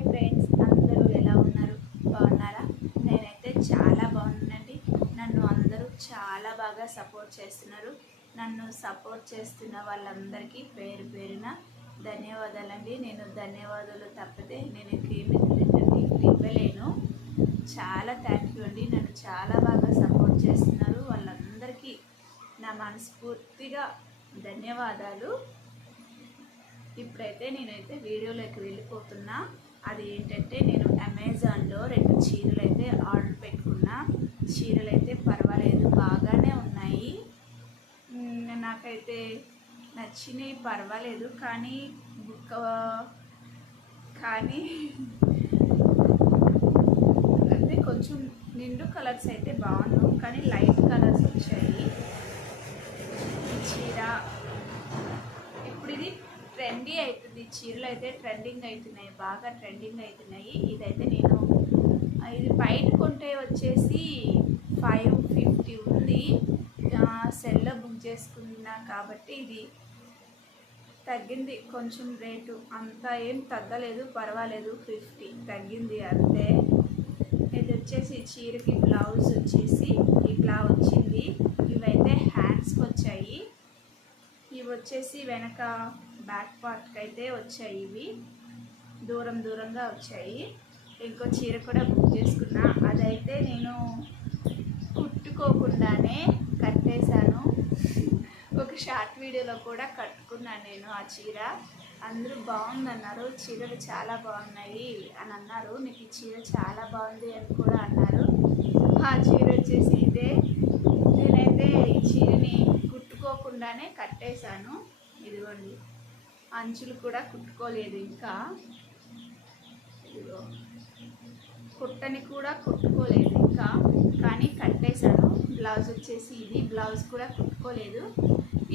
Hi friends, అందరూ ఎలా ఉన్నారు? బాగున్నారా? నేనైతే చాలా బాగున్నానండి. నన్ను అందరూ చాలా బాగా సపోర్ట్ చేస్తున్నారు. నన్ను సపోర్ట్ చేస్తున్న వాళ్ళందరికీ పేరు పేరున ధన్యవాదాలండి. నేను ధన్యవాదాలు తప్పితే నేను ఏమి ఇవ్వలేను. చాలా థ్యాంక్ యూ అండి. నన్ను చాలా బాగా సపోర్ట్ చేస్తున్నారు. వాళ్ళందరికీ నా మనస్ఫూర్తిగా ధన్యవాదాలు. ఇప్పుడైతే నేనైతే వీడియోలోకి వెళ్ళిపోతున్నా. అది ఏంటంటే, నేను అమెజాన్లో 2 చీరలు అయితే ఆర్డర్ పెట్టుకున్నా. చీరలు అయితే పర్వాలేదు, బాగానే ఉన్నాయి. నాకైతే నచ్చినవి, పర్వాలేదు. కానీ అంటే కొంచెం నిండు కలర్స్ అయితే బాగున్నావు, కానీ లైట్ కలర్స్ వచ్చాయి. చీర ఇప్పుడు ఇది ట్రెండీ అవుతుంది. చీరలు అయితే ట్రెండింగ్ అవుతున్నాయి, బాగా ట్రెండింగ్ అవుతున్నాయి. ఇదైతే నేను ఇది బయట కొంటే వచ్చేసి 550 ఉంది. సెల్లో బుక్ చేసుకున్నా కాబట్టి ఇది తగ్గింది కొంచెం రేటు. అంతా ఏం తగ్గలేదు, పర్వాలేదు, 50 తగ్గింది అంతే. ఇది వచ్చేసి చీరకి బ్లౌజ్ వచ్చేసి ఇట్లా వచ్చింది. ఇవైతే హ్యాండ్స్కి వచ్చాయి. ఇవి వచ్చేసి వెనక బ్యాక్ పార్ట్కి అయితే వచ్చాయి. ఇవి దూరంగా వచ్చాయి. ఇంకో చీర కూడా బుక్ చేసుకున్నా. అదైతే నేను కుట్టుకోకుండానే కట్టేశాను. ఒక షార్ట్ వీడియోలో కూడా కట్టుకున్నాను నేను ఆ చీర. అందరూ బాగుందన్నారు, చీరలు చాలా బాగున్నాయి అని అన్నారు. నీకు ఈ చీర చాలా బాగుంది అని కూడా అన్నారు. ఆ చీర వచ్చేసి ఇదే. నేనైతే ఈ చీరని కుట్టుకోకుండానే కట్టేశాను. ఇదిగోండి, అంచులు కూడా కుట్టుకోలేదు ఇంకా. ఇదిగో కుట్టని కూడా కుట్టుకోలేదు ఇంకా, కానీ కట్టేశాను. బ్లౌజ్ వచ్చేసి ఇది. బ్లౌజ్ కూడా కుట్టుకోలేదు.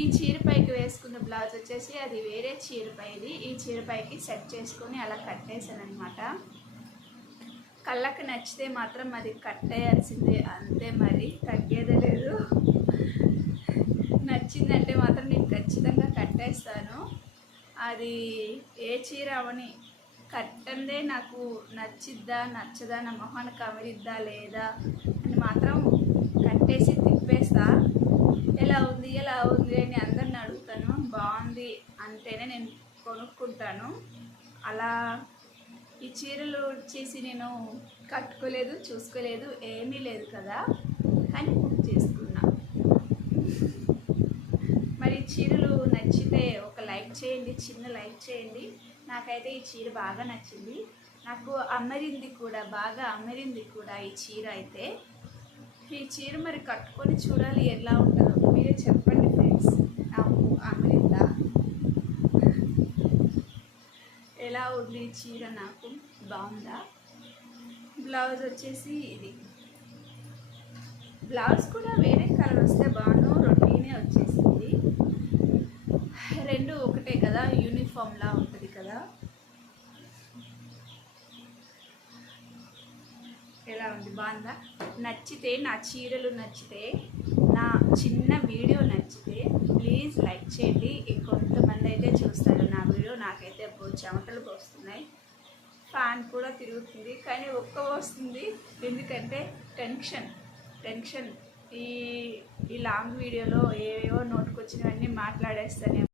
ఈ చీర పైకి వేసుకున్న బ్లౌజ్ వచ్చేసి అది వేరే చీర పైది. ఈ చీర పైకి సెట్ చేసుకొని అలా కట్టేశాను అనమాట. కళ్ళకి నచ్చితే మాత్రం అది కట్టేయాల్సిందే, అంతే, మరి తగ్గేదే లేదు. నచ్చిందంటే మాత్రం నేను ఖచ్చితంగా కట్టేస్తాను. అది ఏ చీర అవని, కట్టందే నాకు నచ్చిద్దా నచ్చదా, నా మొహానికి కమిరిద్దా లేదా అని మాత్రం కట్టేసి తిప్పేస్తా. ఎలా ఉంది అని అందరిని అడుగుతాను. బాగుంది అంటేనే నేను కొనుక్కుంటాను. అలా ఈ చీరలు వచ్చేసి నేను కట్టుకోలేదు, చూసుకోలేదు, ఏమీ లేదు కదా, కానీ బుక్ చేసుకున్నా. మరి చీరలు నచ్చితే ఒక లైక్ చేయండి, చిన్న లైక్ చేయండి. నాకైతే ఈ చీర బాగా నచ్చింది. నాకు అమరింది కూడా, బాగా అమరింది కూడా ఈ చీర అయితే. ఈ చీర మరి కట్టుకొని చూడాలి ఎలా ఉంటుందో, మీరే చెప్పండి ఫ్రెండ్స్. నాకు అమరిందా, ఎలా ఉంది ఈ చీర, నాకు బాగుందా? బ్లౌజ్ వచ్చేసి ఇది. బ్లౌజ్ కూడా వేరే కలర్ వస్తే బాగుండు, రొటీనే వచ్చేసింది. రెండు ఒకటే కదా, యూనిఫామ్లా ఉంటుంది కదా. ఎలా ఉంది, బాగుందా? నచ్చితే, నా చీరలు నచ్చితే, నా చిన్న వీడియో నచ్చితే ప్లీజ్ లైక్ చేయండి. ఇంకొంతమంది అయితే చూస్తారు నా వీడియో. నాకైతే చెమటలు వస్తున్నాయి, ఫ్యాన్ కూడా తిరుగుతుంది, కానీ వస్తుంది. ఎందుకంటే టెన్షన్. ఈ లాంగ్ వీడియోలో ఏవేవో నోటుకొచ్చినవన్నీ మాట్లాడేస్తానే.